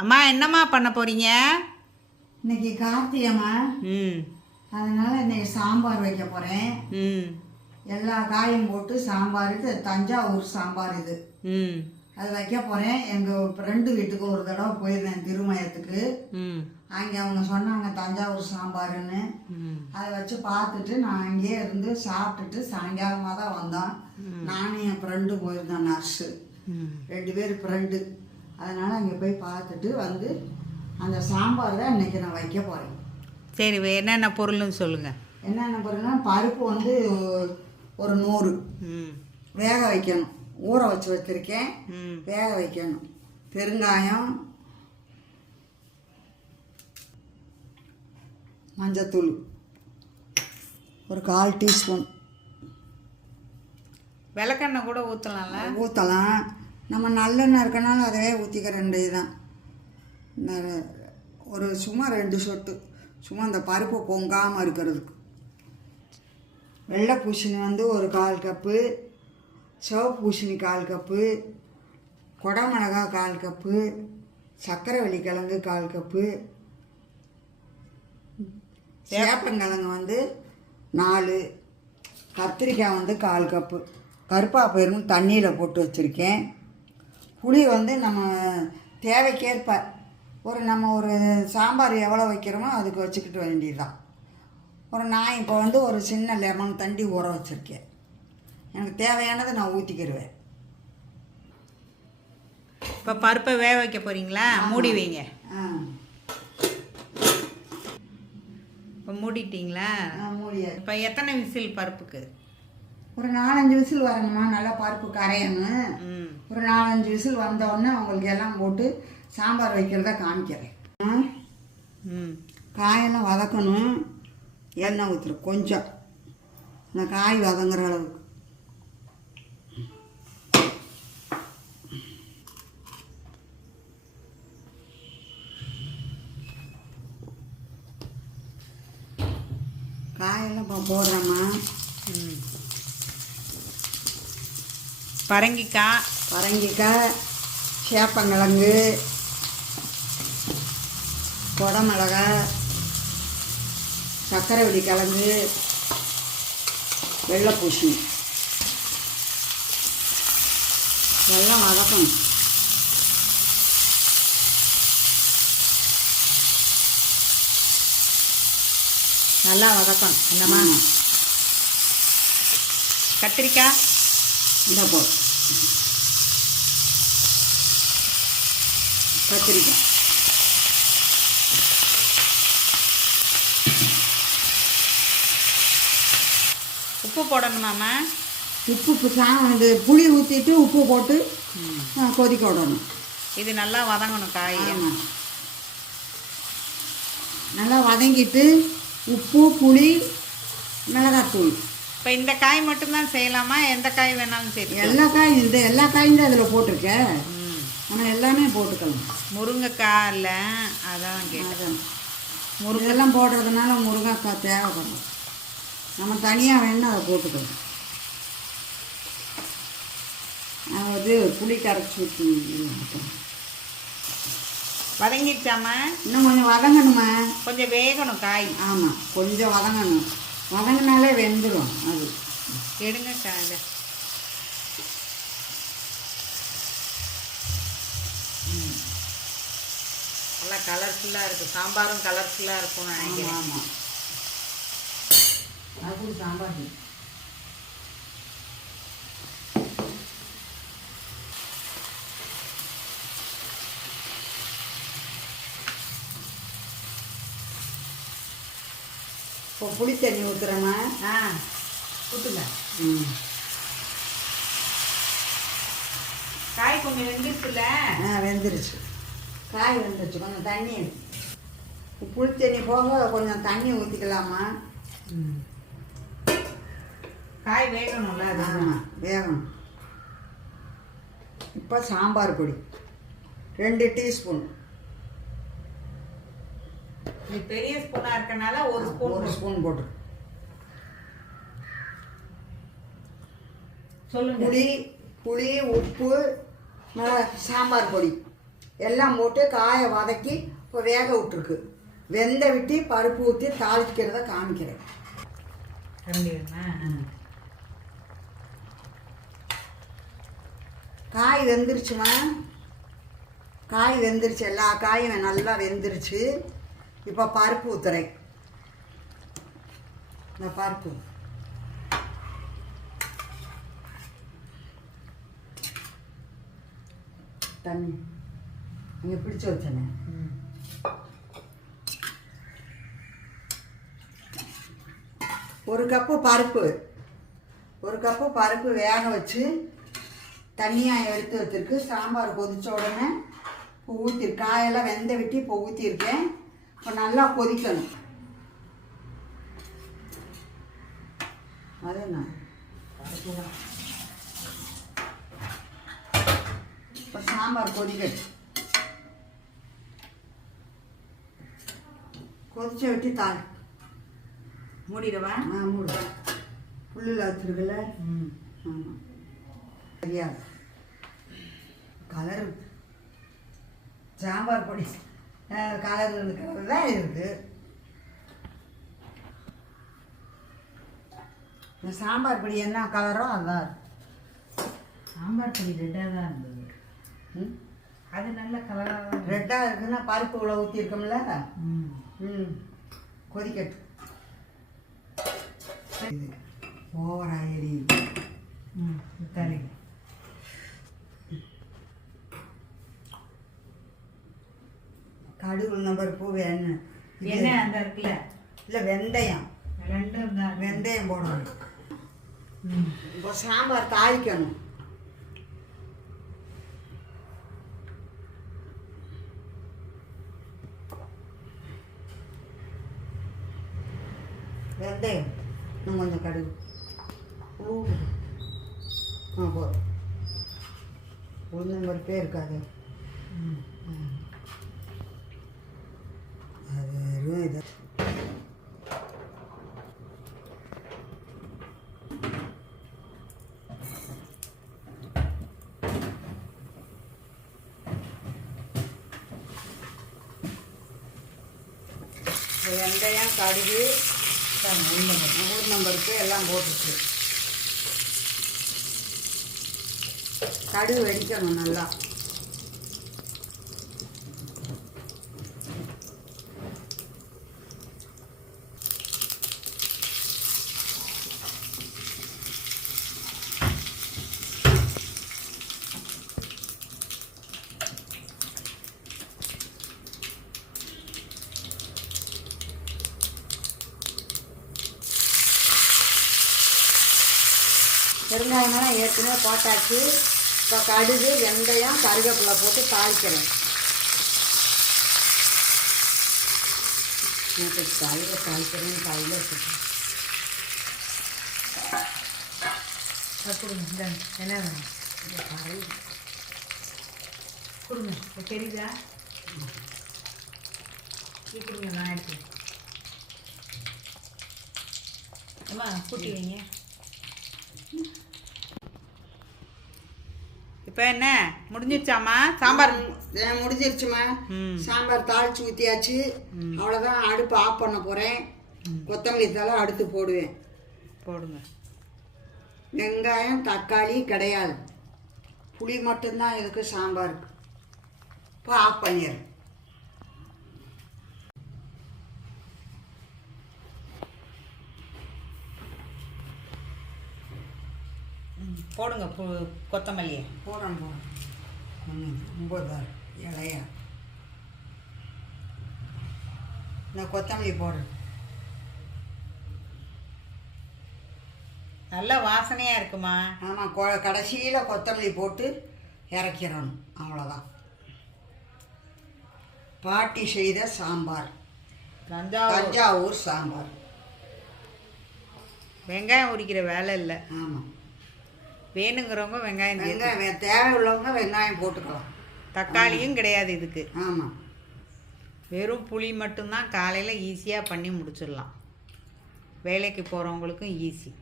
அம்மா என்னம்மா பண்ண போறீங்க? இன்னைக்கு கார்த்திகைம்மா. அதனால இன்னைக்கு சாம்பார் வைக்க போறேன். எல்லா காயும் போட்டு சாம்பார். இது தஞ்சாவூர் சாம்பார். இது அது வைக்க போறேன். எங்க ஃப்ரெண்டு வீட்டுக்கு ஒரு தடவை போயிருந்தேன் திருமயத்துக்கு. அங்கே அவங்க சொன்னாங்க தஞ்சாவூர் சாம்பாருன்னு. அதை வச்சு பார்த்துட்டு நான் அங்கேயே இருந்து சாப்பிட்டுட்டு சாயங்காலமாக தான் வந்தோம். நானும் என் ஃப்ரெண்டு போயிருந்தேன், நர்ஸு 2 பேர் ஃப்ரெண்டு. அதனால் அங்கே போய் பார்த்துட்டு வந்து அந்த சாம்பார் தான் இன்றைக்கி நான் வைக்க போகிறேன். சரி, என்னென்ன பொருள்னு சொல்லுங்கள். என்னென்ன பொருள்னா, பருப்பு வந்து ஒரு 100 வேக வைக்கணும். ஊற வச்சு வச்சுருக்கேன், வேக வைக்கணும். பெருங்காயம், மஞ்சத்தூள் ஒரு 1/4 டீஸ்பூன். விளக்கெண்ணெய் கூட ஊற்றலாம்ல? ஊற்றலாம். நம்ம நல்லெண்ணெய் இருக்கனால அதவே ஊற்றிக்க 2 தான். ஒரு சும்மா 2 சொட்டு, சும்மா அந்த பருப்பு பொங்காமல் இருக்கிறதுக்கு. வெள்ளை பூசணி வந்து ஒரு 1/4 கப்பு, சிவப்பு பூசணி 1/4 கப்பு, குடமிளகா 1/4 கப்பு, சக்கரவள்ளி கிழங்கு 1/4 கப்பு, சேப்பங்கிழங்கு வந்து 4, கத்திரிக்காய் வந்து 1/4 கப்பு, கருப்பாப்பயிரும் தண்ணியில் போட்டு வச்சுருக்கேன். புளி வந்து நம்ம தேவைக்கேற்ப நம்ம ஒரு சாம்பார் எவ்வளோ வைக்கிறோமோ அதுக்கு வச்சுக்கிட்டு வேண்டியதுதான். நான் இப்போ வந்து ஒரு சின்ன லெமன் தண்டி ஊற வச்சுருக்கேன். எனக்கு தேவையானதை நான் ஊற்றிக்கிடுவேன். இப்போ பருப்பை வேக வைக்க போகிறீங்களா? மூடி வைங்க. இப்போ மூடிட்டிங்களா? மூடியா. இப்போ எத்தனை விசில் பருப்புக்கு? ஒரு 4-5 விசில் வரணுமா. நல்லா பருப்பு கரையணும். ஒரு 4-5 விசில் வந்தோடனே அவங்களுக்கு எல்லாம் போட்டு சாம்பார் வைக்கிறத காமிக்கிறேன். காயெல்லாம் வதக்கணும். எண்ணெய் ஊற்றுறோம் கொஞ்சம், இந்த காய் வதங்குற அளவுக்கு. காயெல்லாம் இப்போ போடுறோம்மா. பரங்கிக்காய், சேப்பங்கிழங்கு, குடமிளகாய், சக்கரவள்ளி கிழங்கு, வெள்ளை பூசணி எல்லாம் வதக்கணும். நல்லா வதக்கணும். என்னம்மா? கத்திரிக்காய் இந்த போல் கத்திரிக்காய், உப்பு போடணுமாம்மா? உப்பு இது புளி ஊற்றிட்டு உப்பு போட்டு கொதிக்க விடணும். இது நல்லா வதங்கணும் காய். நல்லா வதங்கிட்டு உப்பு, புளி, மிளகாத்தூள். இப்போ இந்த காய் மட்டும்தான் செய்யலாமா? எந்த காய் வேணாலும் சரி? எல்லா காயும் எல்லா காயும் தான் அதில் போட்டிருக்கேன். ஆனால் எல்லாமே போட்டுக்கலாம். முருங்கைக்காய் இல்லை, அதான் கேட்டேன். முருங்கெல்லாம் போடுறதுனால முருங்கைக்காய் தேவைப்படும். நம்ம தனியாக வேணும்னா அதை போட்டுக்கலாம். அதாவது புளி கரைச்சி ஊற்றி வதங்கிடுச்சாம்மா? இன்னும் கொஞ்சம் வதங்கணுமா? கொஞ்சம் வேகணும் காய். ஆமாம், கொஞ்சம் வதங்கணும். வதங்கினாலே வெந்துடும். அது எடுங்க காய். நல்லா கலர்ஃபுல்லாக இருக்குது. சாம்பாரும் கலர்ஃபுல்லாக இருக்கும்னு நினைக்கிறேன். ஆமாம், அது சாம்பார். இப்போ புளி தண்ணி ஊற்றுறேம்மா. ஊற்றுங்க. காய் கொஞ்சம் வெந்துருச்சுல்ல? வெந்துருச்சு. காய் வெந்துருச்சு. கொஞ்சம் தண்ணி, புளி தண்ணி போக கொஞ்சம் தண்ணி ஊற்றிக்கலாமா? காய் வேகணும்ல? அது ஆமாம், வேகணும். இப்போ சாம்பார் பொடி 2 டீஸ்பூன். இது பெரிய ஸ்பூனாக இருக்கனால ஒரு ஸ்பூன் போட்டு. சொல்லுங்க. புளி, உப்பு, சாம்பார் பொடி எல்லாம் போட்டு காயை வதக்கி இப்போ வேக விட்டுருக்கு. வெந்த விட்டு பருப்பு ஊற்றி தாளிக்கிறத காமிக்கிறேன். காய் வெந்துருச்சுமா, காய் வெந்துருச்சு, எல்லா காயும் நல்லா வெந்துருச்சு. இப்போ பருப்பு ஊற்றுறேன். இந்த பருப்பு தண்ணி இங்கே பிடிச்சி வச்சேனே. ஒரு கப்பு பருப்பு வேக வச்சு தண்ணியாக எடுத்து வச்சுருக்கு. சாம்பார் கொதிச்ச உடனே இப்போ ஊற்றிருக்கு. காயெல்லாம் வெந்த விட்டு இப்போ ஊற்றிருக்கேன். இப்போ நல்லா கொதிக்கணும். அது என்ன இப்போ சாம்பார் கொதிக்கட்டும். கொதிச்ச விட்டு தாள் மூடிடுவா. மூடுவேன். புல்லில் வச்சுருக்குல்ல. ஆமாம், சரியா கலர் சாம்பார் பொடி கலர் இருக்கிறது தான் இருக்குது. இந்த சாம்பார் பொடி என்ன கலரோ அதுதான் இருக்கு. சாம்பார் பொடி ரெட்டாக தான் இருந்தது. அது நல்ல கலராக ரெட்டாக இருக்குன்னா பருப்பு இவ்வளோ ஊற்றிருக்கோம்ல. கொதிக்கட்டு. இது ஓவராயடி தலை கடுகு நம்பருப்பு வேணும். என்ன அந்த இருக்குல்ல, இல்லை வெந்தயம், ரெண்டும் தான். வெந்தயம் போடணும். இப்போ சாம்பார் தாளிக்கணும். வெந்தயம் இன்னும் கொஞ்சம் கடுகு போதும். உளுந்தம் பருப்பே இருக்காது. அது வெறும் இது. வெந்தயம், கடுகு, உளுந்தம்பருப்பு எல்லாம் போட்டுச்சு. கடுகு வெடிக்கணும் நல்லா. பெருங்காயமெல்லாம் ஏற்கனவே போட்டாச்சு. இப்போ கடுகு, வெந்தயம், கருவேப்பிலை போட்டு தாளிக்கிறேன். கையில் தாளிக்கிறேன். கையில் வச்சுக்கிறேன். கொடுங்க. இந்த என்ன வேணும் கொடுங்க. தெரியுதா? கொடுங்க, நான் எடுத்து அம்மா கூட்டி வைங்க. இப்போ என்ன முடிஞ்சிருச்சாம்மா? சாம்பார் முடிஞ்சிருச்சுமா. சாம்பார் தாளிச்சு ஊற்றியாச்சு. அவ்வளோதான். அடுப்பு ஆஃப் பண்ண போகிறேன். கொத்தமல்லி தழை அடுத்து போடுவேன். போடுங்க. வெங்காயம், தக்காளி கிடையாது, புளி மட்டும்தான் இதுக்கு சாம்பாருக்கு. இப்போ ஆஃப் பண்ணிடுறேன். போடுங்க கொத்தமல்லியை. போடணும். ரொம்ப இலையா நான் கொத்தமல்லி போடுறேன். நல்ல வாசனையாக இருக்குமா? ஆமாம். கடைசியில் கொத்தமல்லி போட்டு இறக்கிடணும். அவ்வளோதான். பாட்டி செய்த சாம்பார், தஞ்சாவூர் சாம்பார். வெங்காயம் உரிக்கிற வேலை இல்லை. ஆமாம். வேணுங்கிறவங்க வெங்காயம் தேவை உள்ளவங்க வெங்காயம் போட்டுக்கலாம். தக்காளியும் கிடையாது இதுக்கு. ஆமாம். வெறும் புளி மட்டும்தான். காலையில் ஈஸியாக பண்ணி முடிச்சிடலாம். வேலைக்கு போகிறவங்களுக்கும் ஈஸி.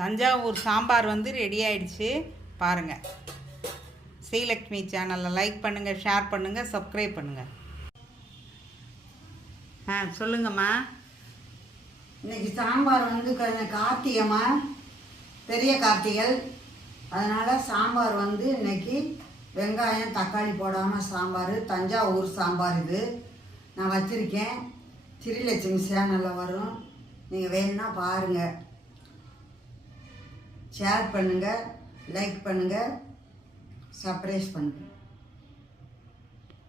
தஞ்சாவூர் சாம்பார் வந்து ரெடி ஆயிடுச்சு பாருங்கள். ஸ்ரீலக்ஷ்மி சேனலை லைக் பண்ணுங்கள், ஷேர் பண்ணுங்கள், சப்ஸ்கிரைப் பண்ணுங்கள். சொல்லுங்கம்மா. இன்னைக்கு சாம்பார் வந்து கார்த்திகைம்மா, பெரிய கார்த்திகை. அதனால் சாம்பார் வந்து இன்னைக்கு வெங்காயம் தக்காளி போடாமல் சாம்பார், தஞ்சாவூர் சாம்பார் இது நான் வச்சுருக்கேன். ஸ்ரீலட்சுமி சேனலில் வரும், நீங்கள் வேணும்னா பாருங்கள். ஷேர் பண்ணுங்கள், லைக் பண்ணுங்கள், சப்ஸ்கிரைப் பண்ணுங்கள்.